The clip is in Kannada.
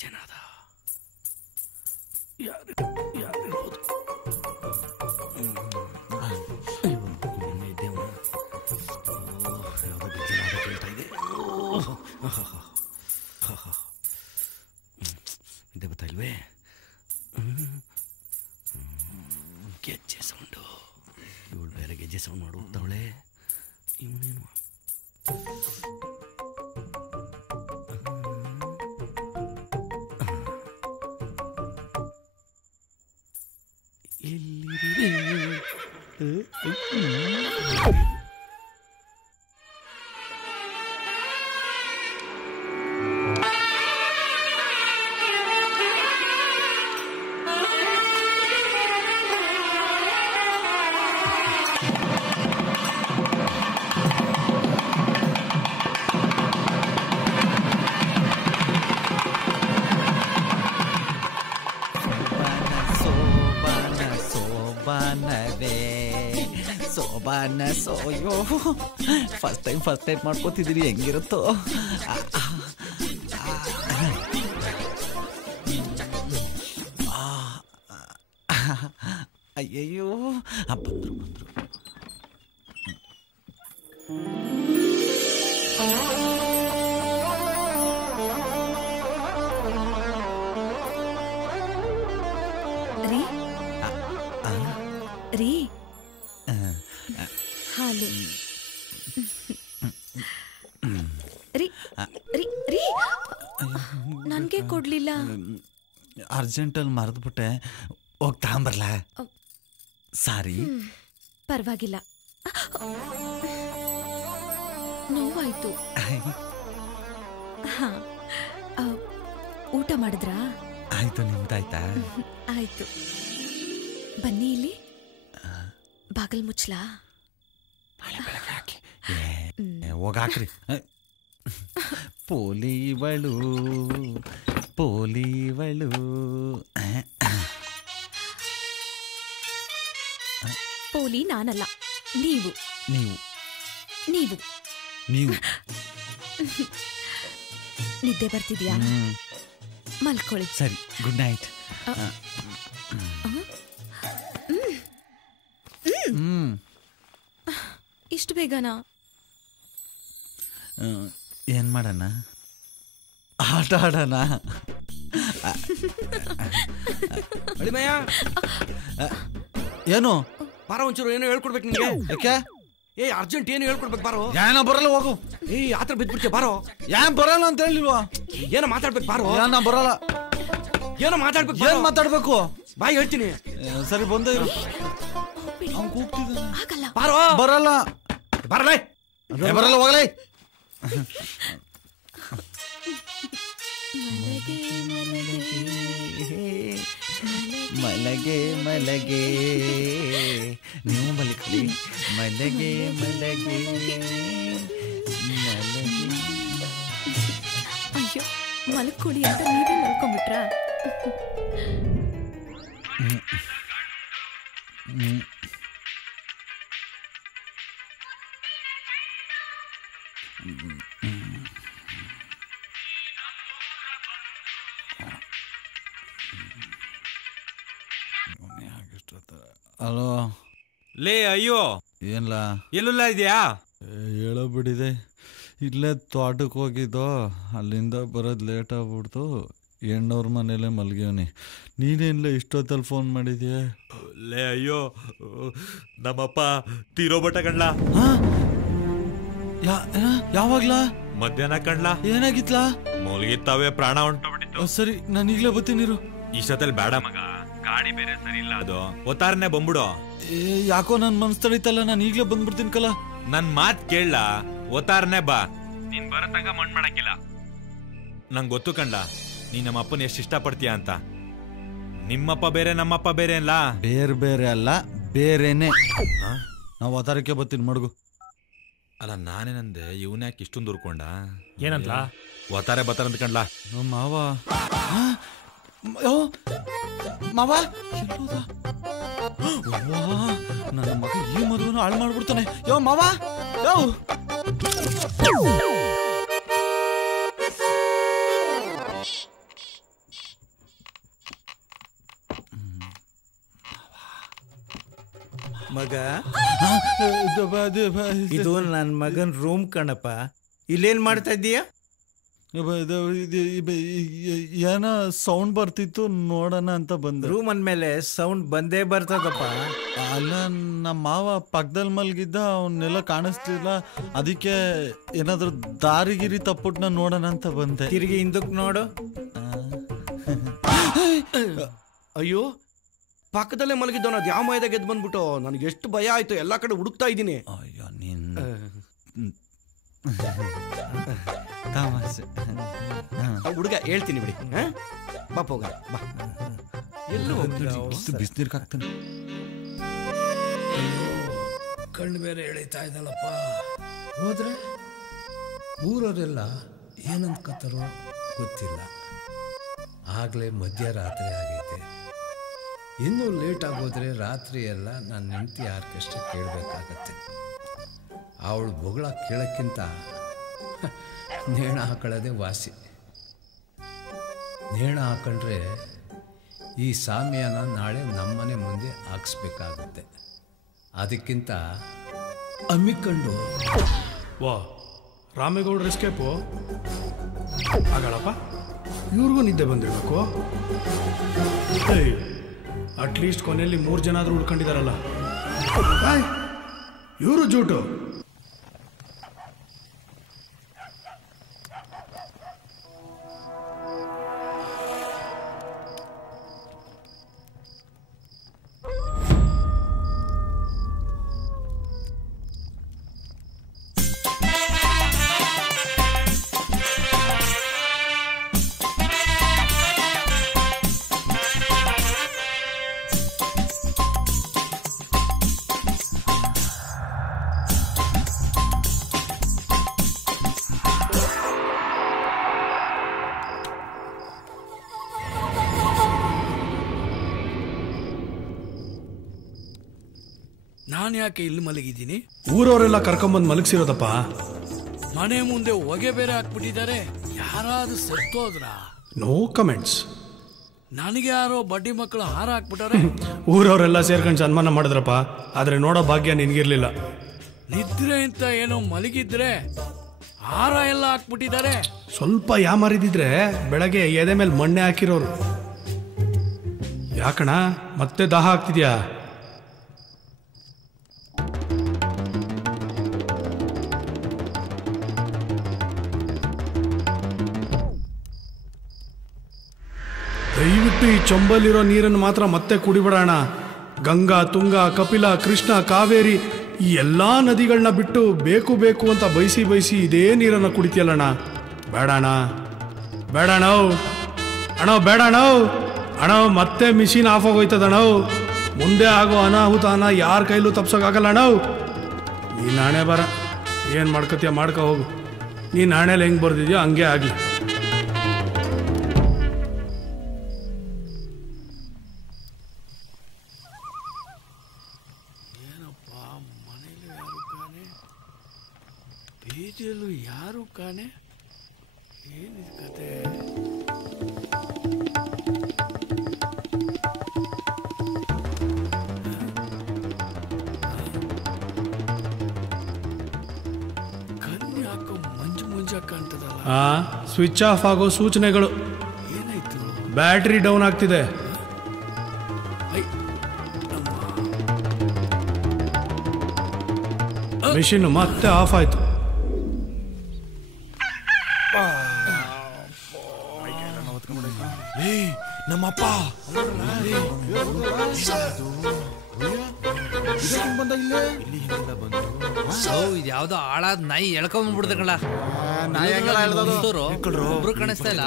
ಜನದ ಯಾರಿರ್ಬೋದು? ಇದ್ದೇವ ಯಾವುದೋ ಜನ ಕೇಳ್ತಾ ಇದೆ. ಇದೇ ಬರ್ತಾ ಇಲ್ವೇ? ಗೆಜ್ಜೆ ಸೌಂಡು. ಇವಳು ಬೇರೆ ಗೆಜ್ಜೆ ಸೌಂಡ್ ಮಾಡಿ ಹೋಗ್ತಾವಳೆ. ಇವನೇನು ಸೋಯೋ ಫಸ್ಟ್ ಟೈಮ್ ಮಾಡ್ಕೋತಿದ್ದೀರಿ, ಹೆಂಗಿರುತ್ತೋ. ಅಯ್ಯಯ್ಯೋ ಬಂದ್ರು ರೀ ಹಾಲು ರೀ ನನ್ಗೆ ಕೊಡ್ಲಿಲ್ಲ. ಅರ್ಜೆಂಟಲ್ಲಿ ಮರೆದ್ಬಿಟ್ಟೆ, ಹೋಗಿ ತಗೊಂಬರ್ಲ? ಸಾರಿ. ಪರವಾಗಿಲ್ಲ, ನೋವಾಯ್ತು. ಊಟ ಮಾಡಿದ್ರಾ? ಆಯ್ತು, ನಿಮ್ದಾಯ್ತಾ? ಆಯ್ತು. ಬನ್ನಿ ಇಲ್ಲಿ, ಬಾಗಿಲು ಮುಚ್ಚಲಾ? ಹೋಗಾಕ್ರಿ. ಪೋಲಿವಳು ಪೋಲಿ ನಾನಲ್ಲ, ನೀವು. ನಿದ್ದೆ ಬರ್ತಿದ್ಯಾ? ಮಲ್ಕೊಳ್ಳಿ. ಸರಿ, ಗುಡ್ ನೈಟ್. ಇಷ್ಟು ಬೇಗನಾ? ಏನ್ ಮಾಡೋಣ? ಆಟ ಆಡೋಣ. ಏನು ಬಾರೋ, ಒಂಚೂರು ಏನೋ ಹೇಳ್ಕೊಡ್ಬೇಕು ನಿಮಗೆ. ಯಾಕೆ? ಅರ್ಜೆಂಟ್ ಏನು ಹೇಳ್ಕೊಡ್ಬೇಕು, ಬಾರೋ. ಏನೋ ಬರಲ್ಲ, ಹೋಗು. ಆತರ ಬಿದ್ಬಿಡ್ತೀಯ, ಬಾರೋ. ಏನ್ ಬರಲ್ಲ ಅಂತ ಹೇಳಿಲ್ವಾ? ಏನೋ ಮಾತಾಡ್ಬೇಕು, ಬಾರೋ. ನಾ ಬರಲ್ಲ. ಏನೋ ಮಾತಾಡ್ಬೇಕು. ಏನ್ ಮಾತಾಡ್ಬೇಕು? ಬಾಯ್ ಹೇಳ್ತೀನಿ. ಸರಿ, ಬಂದ ಬಾರೋ. ಬರಲ್ಲ, ಹೋಗಲೇ. ಮಲಗೆ ನೀವು ಮಲಗಿ. ಮಲಗೆ ಅಯ್ಯೋ, ಮಲ್ಕೊಡಿ ಅಂತ ನೀವೇ ಮಲ್ಕೊಂಡ್ಬಿಟ್ರ? ಹಲೋ. ಲೇ ಅಯ್ಯೋ, ಏನ್ಲ? ಎಲ್ಲಲ್ಲ ಇದೆಯಾ? ಹೇಳಬಿಟ್ಟಿದೆ. ಇಲ್ಲೇ ತೋಟಕ್ಕೆ ಹೋಗಿದ್ದೋ, ಅಲ್ಲಿಂದ ಬರೋದು ಲೇಟ್ ಆಗ್ಬಿಡ್ತು. ಹೆಣ್ಣವ್ರ ಮನೇಲೆ ಮಲ್ಗ್ಯವನಿ. ನೀನೇನ್ಲ ಇಷ್ಟೊತ್ತಲ್ಲಿ ಫೋನ್ ಮಾಡಿದ್ಯಾ? ಲೇ ಅಯ್ಯೋ, ನಮ್ಮಪ್ಪ ತೀರೋಬಟ್ಟ ಕಣ್ಲಾ. ಯಾವಾಗ್ಲಾ? ಮಧ್ಯಾಹ್ನ ಕಣ್ಲಾ. ಏನಾಗಿತ್ಲಾ? ಮುಳುಗಿತ್ತಾವೆ, ಪ್ರಾಣ ಹೊಂಟೋಗ್ಬಿಟ್ಟಿತ್ತು. ಸರಿ, ನಾನು ಈಗಲೇ ಬರ್ತೀನಿರು. ಇಷ್ಟೊತ್ತಲ್ಲಿ ಬೇಡ ಮಗ, ಗಾಡಿ ಬೇರೆ ಸರಿ ಇಲ್ಲ. ಅದು ಒತ್ತಾರನೆ ಬಂದ್ಬಿಡು. ಯಾಕೋ ನನ್ ಮನ್ಸ್ ತಡೀತಲ್ಲ, ನಾನು ಈಗಲೇ ಬಂದ್ಬಿಡ್ತೀನಿ ಕಲ. ನನ್ ಮಾತ್ ಕೇಳ, ಒತ್ತಾರನೆ ಬಾ. ನೀನ್ ಬರತಂಗ ಮಣ್ ಮಾಡಕ್ಕಿಲ್ಲ. ನಂಗೆ ಗೊತ್ತು ಕಣ್ಲ, ನೀ ನಮ್ಮ ಅಪ್ಪನ ಎಷ್ಟು ಇಷ್ಟಪಡ್ತೀಯ ಅಂತ. ನಿಮ್ಮಪ್ಪ ಬೇರೆ ನಮ್ಮಪ್ಪ ಬೇರೆ ಅಲ್ಲ. ಬೇರೆ ಅಲ್ಲ, ಬೇರೆನೆ. ನಾವು ಒತ್ತಾರಕ್ಕೆ ಬರ್ತೀನಿ, ಮಡ್ಗು. ಅಲ್ಲ, ನಾನೇನಂದೆ, ಇವನ್ ಯಾಕೆ ಇಷ್ಟೊಂದು ಉರ್ಕೊಂಡ? ಏನಂತ? ಒತ್ತಾರೆ ಬತ್ತಾರ ಅಂತ ಕಣ್ಲಾ. ಮಾವ ಮಾವ ನನ್ನ ಮಗ ಈ ಮದುವೆನ ಹಾಳು ಮಾಡ್ಬಿಡ್ತಾನೆ. ಮಾವ ಇದು ನನ್ನ ಮಗನ್ ರೂಮ್ ಕಣಪ್ಪ. ಇಲ್ಲೇನ್ ಮಾಡ್ತಾ ಇದ್ದೀಯಾ? ಏನ ಸೌಂಡ್ ಬರ್ತಿತ್ತು ನೋಡೋಣ ಅಂತ ಬಂದೆ. ರೂಮ್ ಅಂದ್ಮೇಲೆ ಸೌಂಡ್ ಬಂದೇ ಬರ್ತದಪ್ಪ. ಅಲ್ಲ ನಮ್ಮ ಮಾವ ಪಕ್ಕದಲ್ಲಿ ಮಲ್ಗಿದ್ದ, ಅವನ್ನೆಲ್ಲ ಕಾಣಿಸ್ತಿಲ್ಲ, ಅದಕ್ಕೆ ಏನಾದ್ರು ದಾರಿಗಿರಿ ತಪ್ಪುಟ್ನ ನೋಡೋಣ ಅಂತ ಬಂದೆ. ತಿರುಗಿ ಹಿಂದಕ್ಕೆ ನೋಡು. ಅಯ್ಯೋ, ಪಕ್ಕದಲ್ಲೇ ಮಲಗಿದ್ದವನ ಅದು ಯಾವ ಮೈದಾಗ ಎದ್ದು ಬಂದ್ಬಿಟ್ಟು ನನಗೆ ಎಷ್ಟು ಭಯ ಆಯ್ತು. ಎಲ್ಲಾ ಕಡೆ ಹುಡುಕ್ತಾ ಇದ್ದೀನಿ. ಅಯ್ಯೋ ನೀನ್ ತಮಾಷೆ ಹುಡುಗ, ಹೇಳ್ತೀನಿ ಬಿಡಿ. ಬಾಪ ಹೋಗ ಬಾ. ಎಲ್ಲೂ ಬಿಸಿನೀರ್ಗೆ ಹಾಕ್ತಾನೆ. ಕಣ್ಣು ಬೇರೆ ಎಳಿತಾ ಇದ್ದಲ್ಲಪ್ಪ. ಹೋದ್ರೆ ಊರವರೆಲ್ಲ ಏನಂದ್ಕತ್ತಾರೋ ಗೊತ್ತಿಲ್ಲ. ಆಗಲೇ ಮಧ್ಯರಾತ್ರಿ ಆಗೈತೆ. ಇನ್ನೂ ಲೇಟ್ ಆಗೋದ್ರೆ ರಾತ್ರಿ ಎಲ್ಲ ನನ್ನ ಹೆಂಡತಿ ಆರ್ಕೆಸ್ಟ್ರಾ ಕೇಳಬೇಕಾಗತ್ತೆ. ಅವಳು ಬೊಗಳ ಕೇಳೋಕ್ಕಿಂತ ನೇಣ ಹಾಕೊಳ್ಳೋದೇ ವಾಸಿ. ನೇಣ ಹಾಕೊಂಡ್ರೆ ಈ ಸಾಮ್ಯಾನ ನಾಳೆ ನಮ್ಮನೆ ಮುಂದೆ ಹಾಕ್ಸ್ಬೇಕಾಗುತ್ತೆ. ಅದಕ್ಕಿಂತ ಅಮ್ಮಿಕೊಂಡು ವಾ ರಾಮೇಗೌಡ್ರ ಎಸ್ಕೇಪು ಆಗಲ್ಲಪ್ಪ. ಇವ್ರಿಗೂ ನಿದ್ದೆ ಬಂದಿರಬೇಕು. ಅಟ್ಲೀಸ್ಟ್ ಕೊನೆಯಲ್ಲಿ 3 ಜನ ಆದರೂ ಉಳ್ಕೊಂಡಿದಾರಲ್ಲ. ಇವರು ಜೂಟು. ನಾನು ಯಾಕೆ ಇಲ್ಲಿ ಮಲಗಿದ್ದೀನಿ? ಊರವರೆಲ್ಲ ಕರ್ಕೊಂಬಂದು ಮಲಗಿಸಿರೋದಪ್ಪ. ಮನೆ ಮುಂದೆ ಹೊಗೆ ಬೇರೆ ಹಾಕ್ಬಿಟ್ಟಿದ್ದಾರೆ. ಯಾರಾದ್ರೂ ಸತ್ತೋದ್ರ? No comments. ನನಗೆ ಯಾರೋ ಬಡ್ಡಿ ಮಕ್ಕಳು ಹಾರ ಹಾಕ್ಬಿಟ್ಟಾರೆ. ಊರವರೆಲ್ಲ ಸೇರ್ಕೊಂಡು ಸನ್ಮಾನ ಮಾಡಿದ್ರಪ್ಪ. ಆದ್ರೆ ನೋಡೋ ಭಾಗ್ಯ ನಿನ್ಗಿರ್ಲಿಲ್ಲ. ನಿದ್ರೆ ಅಂತ ಏನೋ ಮಲಗಿದ್ರೆ ಹಾರ ಎಲ್ಲ ಹಾಕ್ಬಿಟ್ಟಿದ್ದಾರೆ. ಸ್ವಲ್ಪ ಯಾಮಾರಿದಿದ್ರೆ ಬೆಳಗ್ಗೆ ಎದೆ ಮೇಲೆ ಮಣ್ಣೆ ಹಾಕಿರೋರು. ಯಾಕಣ ಮತ್ತೆ ದಾಹ ಆಗ್ತಿದ್ಯಾ? ದಯವಿಟ್ಟು ಈ ಚೊಂಬಲ್ಲಿರೋ ನೀರನ್ನು ಮಾತ್ರ ಮತ್ತೆ ಕುಡಿಬಿಡೋಣ. ಗಂಗಾ, ತುಂಗ, ಕಪಿಲ, ಕೃಷ್ಣ, ಕಾವೇರಿ ಈ ಎಲ್ಲ ನದಿಗಳನ್ನ ಬಿಟ್ಟು ಬೇಕು ಬೇಕು ಅಂತ ಬಯಸಿ ಬಯಸಿ ಇದೇ ನೀರನ್ನು ಕುಡಿತೀಯಲ್ಲಣ್ಣ. ಬೇಡಣ್ಣ, ಬೇಡಣ್ಣವ್ ಅಣ್ಣ, ಬೇಡಣ್ಣವ್ ಅಣ್ಣ. ಮತ್ತೆ ಮಿಷಿನ್ ಆಫ್ ಆಗೋಯ್ತದಣ್ಣವ್. ಮುಂದೆ ಆಗೋ ಅನಾಹುತನ ಯಾರ ಕೈಲೂ ತಪ್ಸೋಕ್ಕಾಗಲ್ಲ ಅಣ್ಣವ್. ನೀನು ನಾಣೆ ಬರ ಏನು ಮಾಡ್ಕೊತೀಯ ಮಾಡ್ಕೊ ಹೋಗು. ನೀನು ನಾಣೆಲಿ ಹೆಂಗೆ ಬರ್ದಿದ್ಯೋ ಹಂಗೆ ಆಗಲಿ. ಬೀದಿಯಲ್ಲೂ ಯಾರು ಕಾಣೆ. ಏನಿದೆ ಕತೆ? ಕಣ್ಣು ಯಾಕೋ ಮಂಜು ಮುಂಜಾಕ ಕಾಣ್ತದಲ್ಲ. ಸ್ವಿಚ್ ಆಫ್ ಆಗೋ ಸೂಚನೆಗಳು. ಏನಾಯ್ತು? ಬ್ಯಾಟ್ರಿ ಡೌನ್ ಆಗ್ತಿದೆ. ಮಿಷಿನ್ ಮತ್ತೆ ಆಫ್ ಆಯ್ತು. ನಮ್ಮಪ್ಪ ಯಾವ್ದೋ ಹಾಳಾದ್ ನಾಯಿ ಎಳ್ಕೊಂಡ್ಬಿಡ್ದಲ್ಲ. ಒಬ್ರು ಕಾಣಿಸ್ತಾ ಇಲ್ಲ.